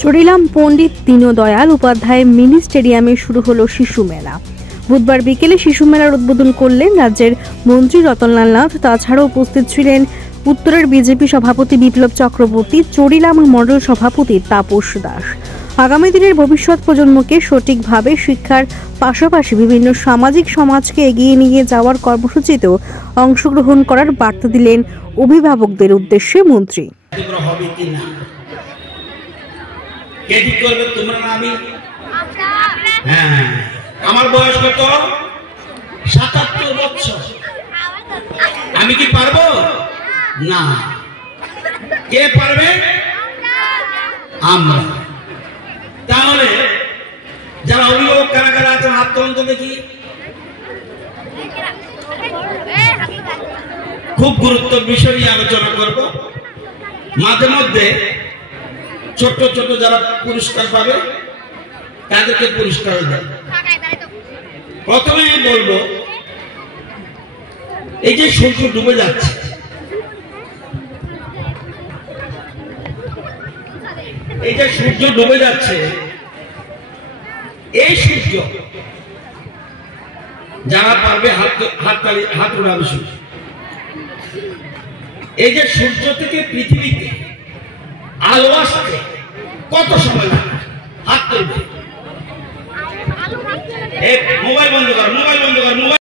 চড়িলাম Pandit Deendayal Upadhyay mini স্টেডিয়ামে শুরু হলো শিশু মেলা। বুধবার বিকেলে শিশু মেলার উদ্বোধন করলেন রাজ্যের মন্ত্রী রতনলাল নাথ। তাছাড়াও উপস্থিত ছিলেন উত্তরের বিজেপি সভাপতি বিপ্লব চক্রবর্তী, চড়িলাম মণ্ডল সভাপতি তাপস দাস। আগামী দিনের ভবিষ্যৎ প্রজন্মকে সঠিকভাবে শিক্ষার পাশাপাশি বিভিন্ন সামাজিক সমাজকে এগিয়ে নিয়ে যাওয়ার কর্মসূচিতেও অংশগ্রহণ করার বার্তা দিলেন অভিভাবকদের উদ্দেশ্যে মন্ত্রী। আমার বয়স কত? ৭৭ বছর। আমি কি পারবো? না। কে পারবে? আমরা। তাহলে যারা অভিভাবক কারা কারা আছেন হাত তোলেন তো দেখি। খুব গুরুত্বপূর্ণ বিষয় নিয়ে আলোচনা করব। মাঝে মধ্যে ছোট ছোট যারা পুরস্কার পাবে তাদেরকে পুরস্কার দেয়। প্রথমে বলবো, এই যে সূর্য ডুবে যাচ্ছে, এই যে সূর্য ডুবে যাচ্ছে, এই সূর্য যারা পারবে হাত উড়াবে। সূর্য, এই যে সূর্য থেকে পৃথিবীতে আলো আসতে কত সময় লাগে? হাত তুলবে। মোবাইল বন্ধ কর, মোবাইল বন্ধ কর, মোবাইল